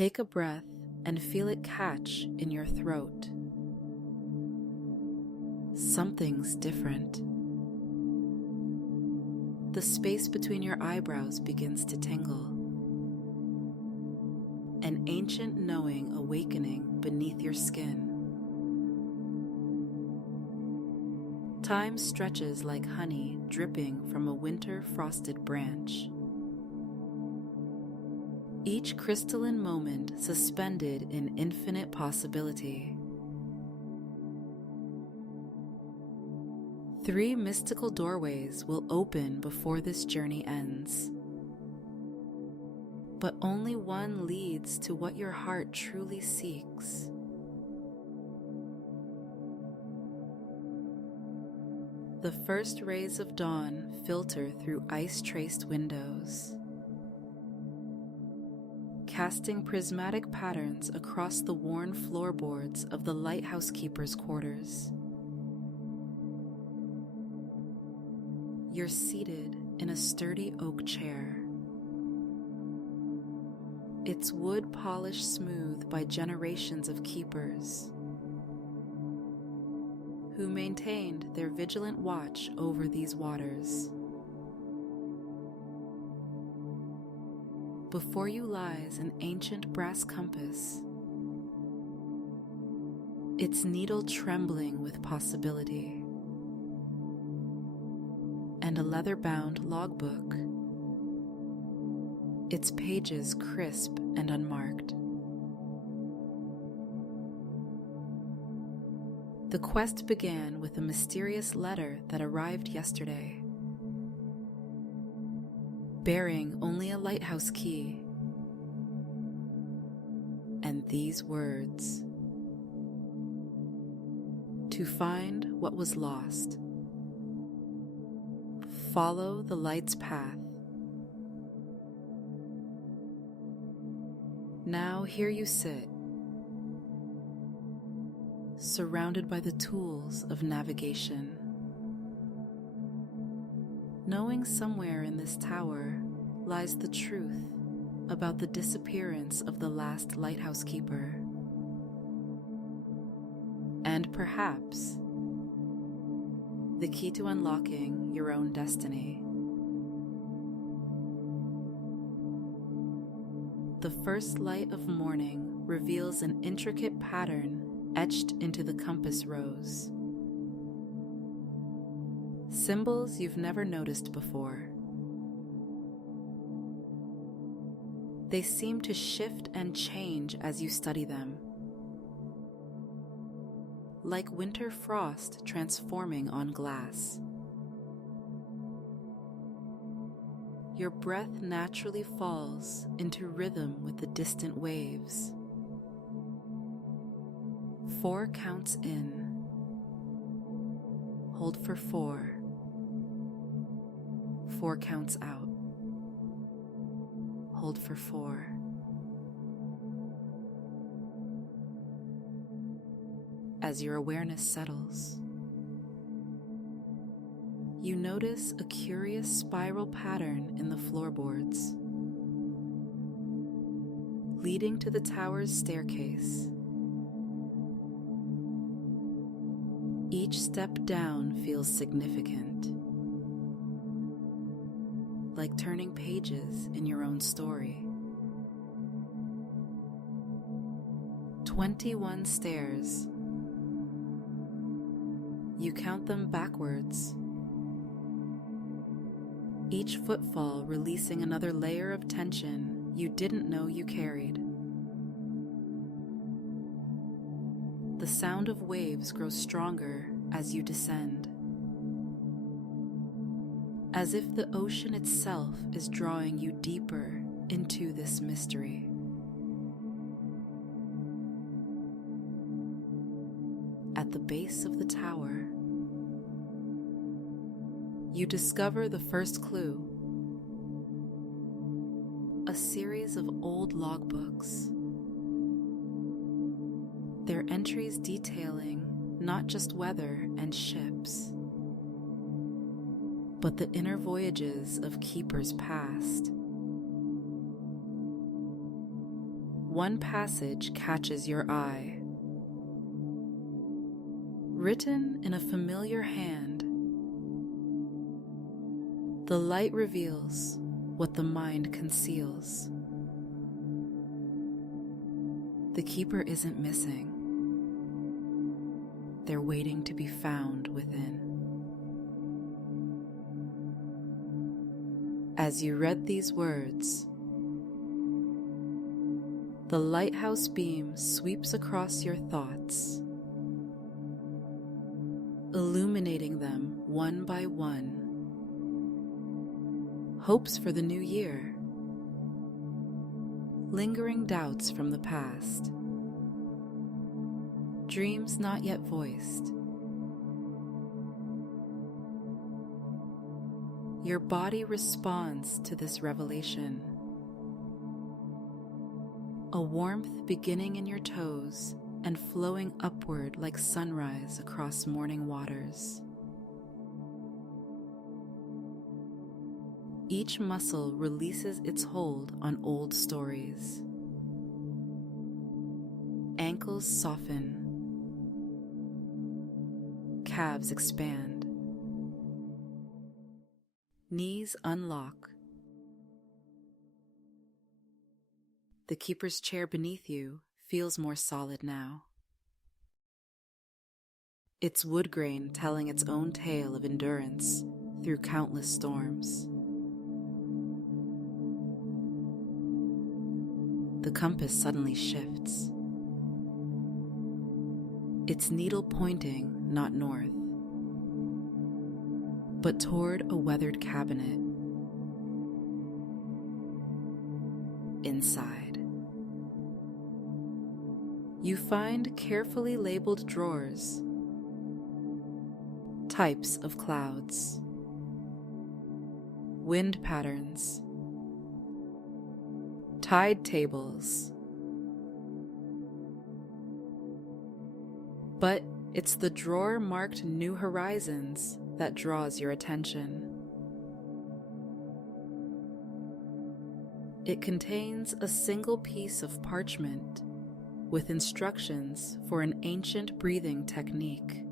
Take a breath and feel it catch in your throat. Something's different. The space between your eyebrows begins to tingle. An ancient knowing awakening beneath your skin. Time stretches like honey dripping from a winter-frosted branch. Each crystalline moment suspended in infinite possibility. 3 mystical doorways will open before this journey ends. But only one leads to what your heart truly seeks. The first rays of dawn filter through ice-traced windows, casting prismatic patterns across the worn floorboards of the lighthouse keeper's quarters. You're seated in a sturdy oak chair. Its wood polished smooth by generations of keepers who maintained their vigilant watch over these waters. Before you lies an ancient brass compass, its needle trembling with possibility, and a leather-bound logbook, its pages crisp and unmarked. The quest began with a mysterious letter that arrived yesterday, bearing only a lighthouse key, and these words: to find what was lost, follow the light's path. Now here you sit, surrounded by the tools of navigation, knowing somewhere in this tower lies the truth about the disappearance of the last lighthouse keeper, and perhaps the key to unlocking your own destiny. The first light of morning reveals an intricate pattern etched into the compass rose. Symbols you've never noticed before. They seem to shift and change as you study them, like winter frost transforming on glass. Your breath naturally falls into rhythm with the distant waves. 4 counts in. Hold for 4. 4 counts out. Hold for 4. As your awareness settles, you notice a curious spiral pattern in the floorboards, leading to the tower's staircase. Each step down feels significant, like turning pages in your own story. 21 stairs. You count them backwards, each footfall releasing another layer of tension you didn't know you carried. The sound of waves grows stronger as you descend, as if the ocean itself is drawing you deeper into this mystery. At the base of the tower, you discover the first clue: a series of old logbooks. Their entries detailing not just weather and ships, but the inner voyages of keepers past. one passage catches your eye. Written in a familiar hand, the light reveals what the mind conceals. The keeper isn't missing. They're waiting to be found within. As you read these words, the lighthouse beam sweeps across your thoughts, illuminating them one by one. Hopes for the new year, lingering doubts from the past, dreams not yet voiced. Your body responds to this revelation. A warmth beginning in your toes and flowing upward like sunrise across morning waters. Each muscle releases its hold on old stories. Ankles soften. Calves expand. Knees unlock. The keeper's chair beneath you feels more solid now. Its wood grain telling its own tale of endurance through countless storms. The compass suddenly shifts. Its needle pointing not north, but toward a weathered cabinet. Inside, you find carefully labeled drawers, types of clouds, wind patterns, tide tables. But it's the drawer marked New Horizons that draws your attention. It contains a single piece of parchment with instructions for an ancient breathing technique.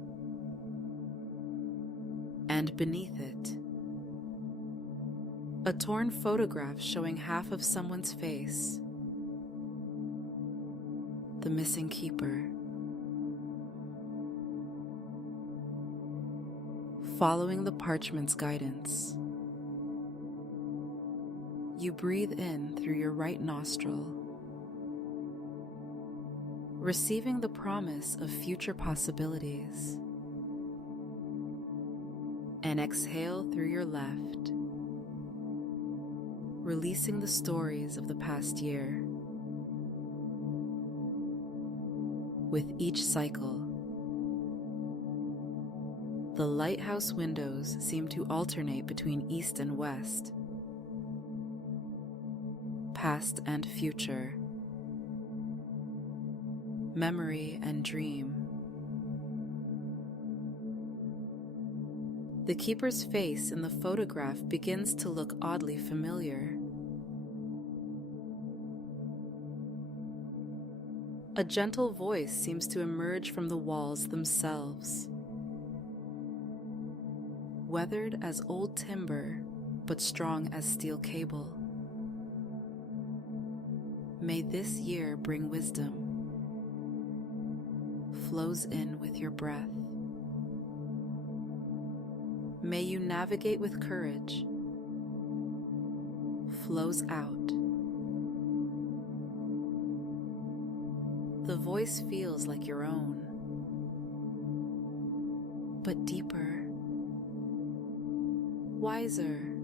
And beneath it, a torn photograph showing half of someone's face. The missing keeper. Following the parchment's guidance, you breathe in through your right nostril, receiving the promise of future possibilities, and exhale through your left, releasing the stories of the past year. With each cycle, the lighthouse windows seem to alternate between east and west, past and future, memory and dream. The keeper's face in the photograph begins to look oddly familiar. A gentle voice seems to emerge from the walls themselves. Weathered as old timber, but strong as steel cable. May this year bring wisdom. Flows in with your breath. May you navigate with courage. Flows out. The voice feels like your own, but deeper, wiser.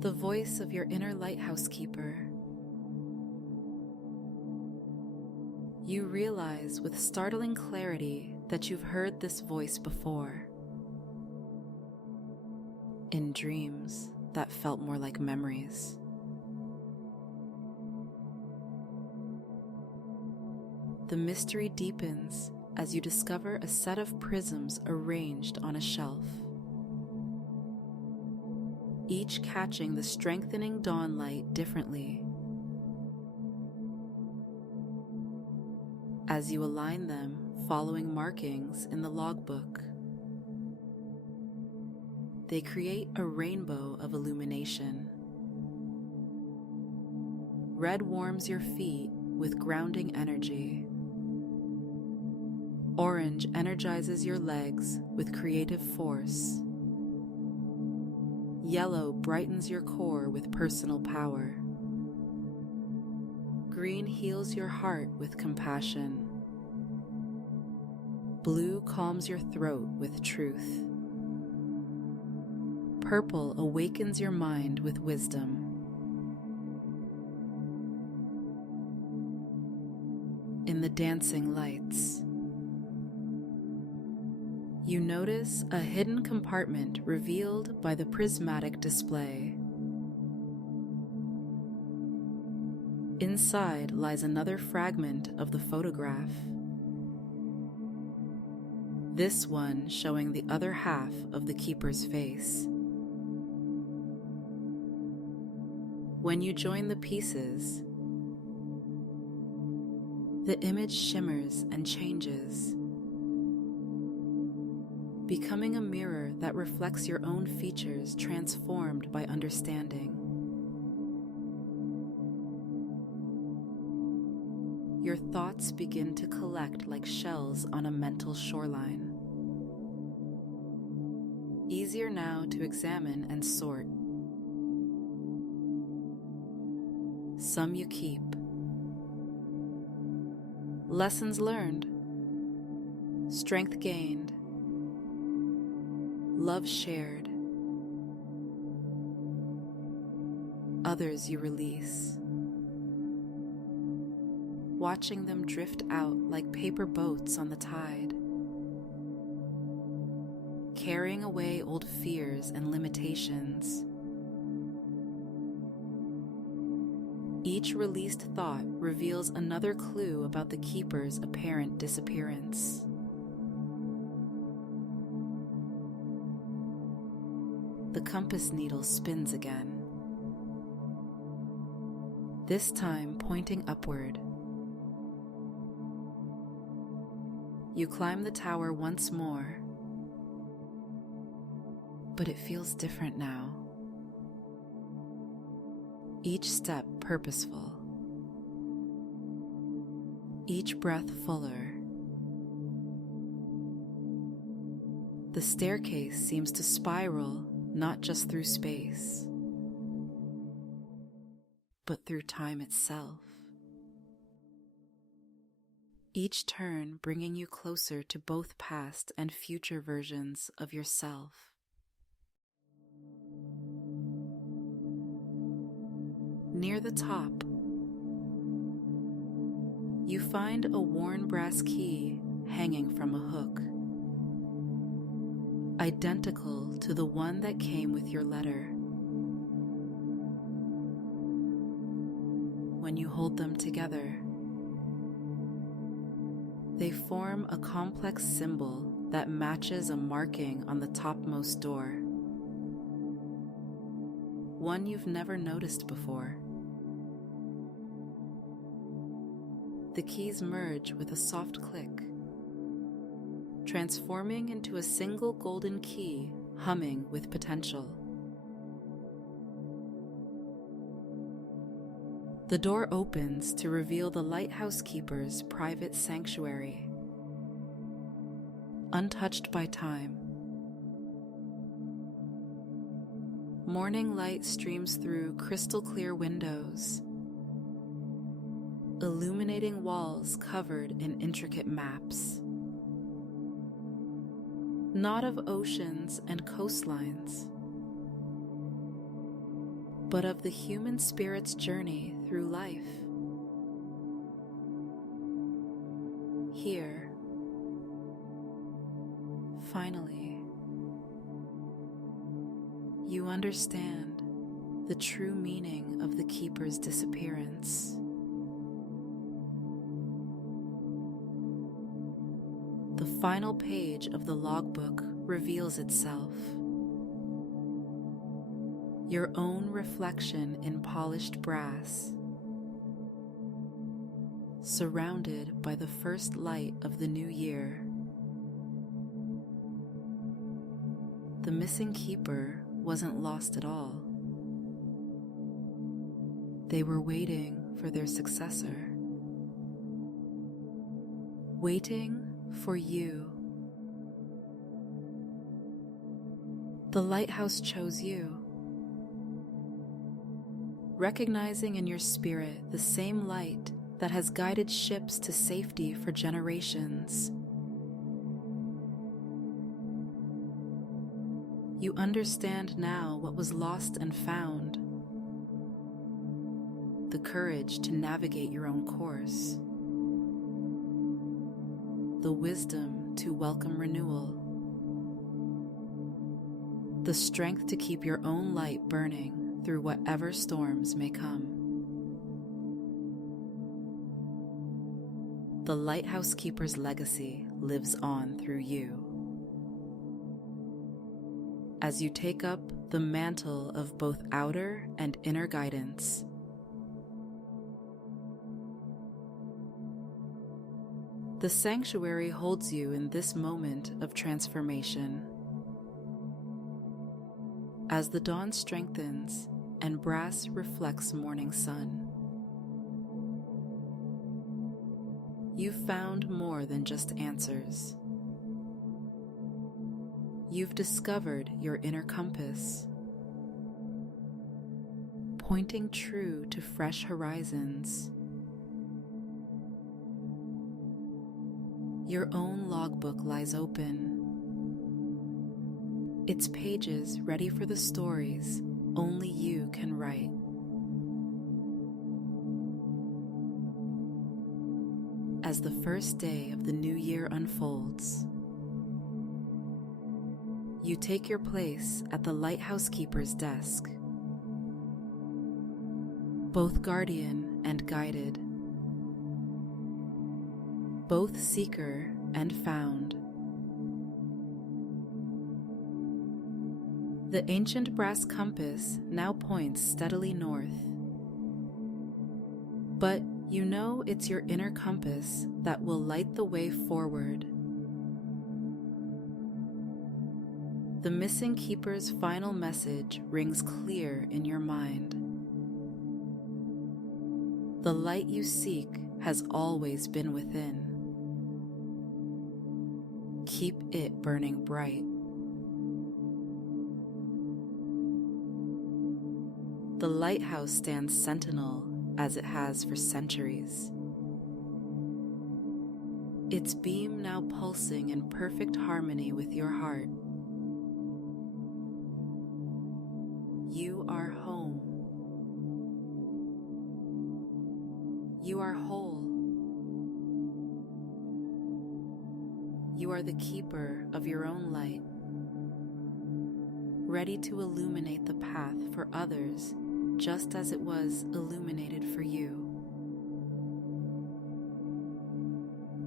The voice of your inner lighthouse keeper. You realize with startling clarity that you've heard this voice before. In dreams that felt more like memories. The mystery deepens as you discover a set of prisms arranged on a shelf, each catching the strengthening dawn light differently. as you align them following markings in the logbook. They create a rainbow of illumination. Red warms your feet with grounding energy. Orange energizes your legs with creative force. Yellow brightens your core with personal power. Green heals your heart with compassion. Blue calms your throat with truth. Purple awakens your mind with wisdom. In the dancing lights, you notice a hidden compartment revealed by the prismatic display. Inside lies another fragment of the photograph, this one showing the other half of the keeper's face. When you join the pieces, the image shimmers and changes, becoming a mirror that reflects your own features transformed by understanding. Your thoughts begin to collect like shells on a mental shoreline. Easier now to examine and sort. Some you keep. Lessons learned, strength gained, love shared. Others you release, watching them drift out like paper boats on the tide, carrying away old fears and limitations. Each released thought reveals another clue about the keeper's apparent disappearance. The compass needle spins again, this time pointing upward. You climb the tower once more, but it feels different now. Each step purposeful, each breath fuller. The staircase seems to spiral not just through space, but through time itself. Each turn bringing you closer to both past and future versions of yourself. Near the top, you find a worn brass key hanging from a hook, identical to the one that came with your letter. When you hold them together, they form a complex symbol that matches a marking on the topmost door, one you've never noticed before. The keys merge with a soft click, transforming into a single golden key humming with potential. The door opens to reveal the lighthouse keeper's private sanctuary, untouched by time. Morning light streams through crystal clear windows, illuminating walls covered in intricate maps, not of oceans and coastlines, but of the human spirit's journey through life. Here, finally, you understand the true meaning of the keeper's disappearance. The final page of the logbook reveals itself. Your own reflection in polished brass. surrounded by the first light of the new year. The missing keeper wasn't lost at all. They were waiting for their successor. Waiting for you. The lighthouse chose you. Recognizing in your spirit the same light that has guided ships to safety for generations. You understand now what was lost and found. The courage to navigate your own course. The wisdom to welcome renewal. The strength to keep your own light burning through whatever storms may come. The Lighthouse Keeper's legacy lives on through you. As you take up the mantle of both outer and inner guidance, the sanctuary holds you in this moment of transformation. As the dawn strengthens and brass reflects morning sun, you've found more than just answers. You've discovered your inner compass, pointing true to fresh horizons. Your own logbook lies open, its pages ready for the stories only you can write. As the first day of the new year unfolds, you take your place at the Lighthouse Keeper's desk, both guardian and guided, both seeker and found. The ancient brass compass now points steadily north, but you know it's your inner compass that will light the way forward. The missing keeper's final message rings clear in your mind. The light you seek has always been within. Keep it burning bright. The lighthouse stands sentinel as it has for centuries. Its beam now pulsing in perfect harmony with your heart. You are home. You are whole. You are the keeper of your own light, ready to illuminate the path for others just as it was illuminated for you.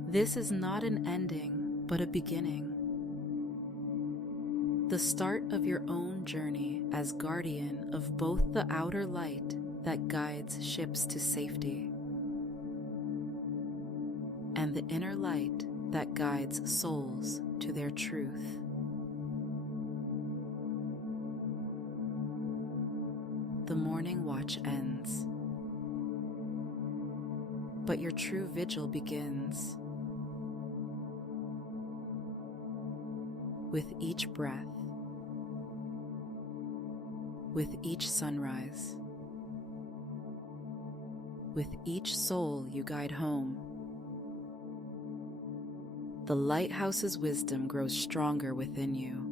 This is not an ending, but a beginning. The start of your own journey as guardian of both the outer light that guides ships to safety and the inner light that guides souls to their truth. The morning watch ends, but your true vigil begins. With each breath, with each sunrise, with each soul you guide home, the lighthouse's wisdom grows stronger within you.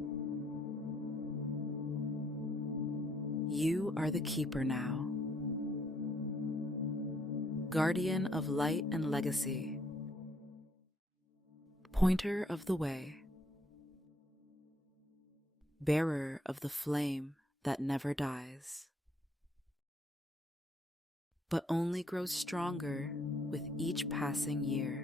You are the keeper now, guardian of light and legacy, pointer of the way, bearer of the flame that never dies, but only grows stronger with each passing year.